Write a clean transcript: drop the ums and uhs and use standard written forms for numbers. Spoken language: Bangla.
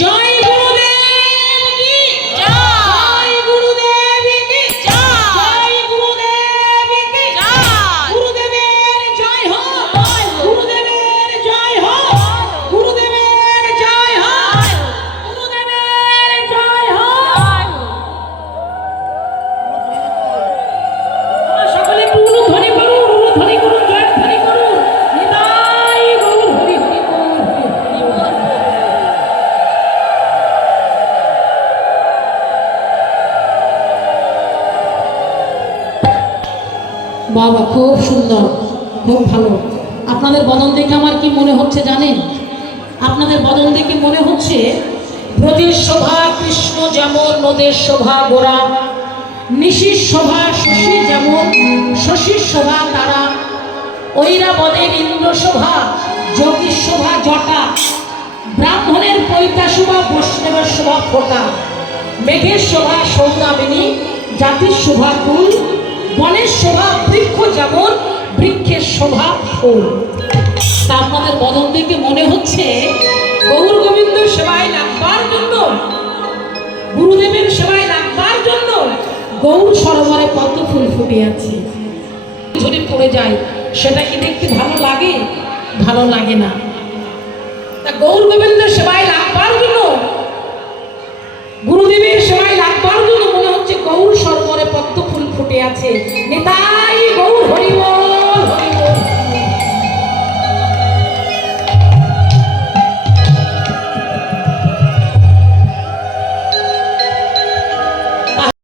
জয় গুরুদেব কি জয়, গুরুদেব কি জয়, গুরুদেব কি জয়, গুরুদেবের জয় হোক, গুরুদেবের জয় হোক, গুরুদেবের জয় হোক, গুরুদেবের জয় হোক। সকলে পুরো ধ্বনি করুন, ধ্বনি করুন, জয় ধ্বনি করুন। নিতাই গৌর হরি হরি বল, হরি বল। বাবা খুব সুন্দর, খুব ভালো। আপনাদের বদন দেখে আমার কি মনে হচ্ছে জানেন? আপনাদের বদন দেখে মনে হচ্ছে ব্রজের শোভা কৃষ্ণ যেমন, নদের শোভা গোরা, নিশির শোভা শশী যেমন, শশীর শোভা তারা, ঐরাবদের ইন্দ্র শোভা, যোগীর শোভা জটা, ব্রাহ্মণের পৈতা শোভা, বৈষ্ণবের শোভা ফোটা, মেঘের শোভা সৌদামিনী, জাতির শোভা কুল, বনের শোভা বৃক্ষ যেমন, বৃক্ষের শোভা ফুল। তা আপনাদের বদন দেখে মনে হচ্ছে গৌর গোবিন্দ সেবায় লাগবার জন্য, গুরুদেবের সেবায় লাগবার জন্য গৌর সরোবরে পদ্ম ফুল ফুটে আছে, ঝরে পড়ে যায়। সেটা কি দেখতে ভালো লাগে? ভালো লাগে না। তা গৌর গোবিন্দের সেবায় লাগবার জন্য, গুরুদেবের সেবায় লাগবার জন্য মনে হচ্ছে গৌর সরোবরে পদ্ম ফুল ফুটে আছে। নেতা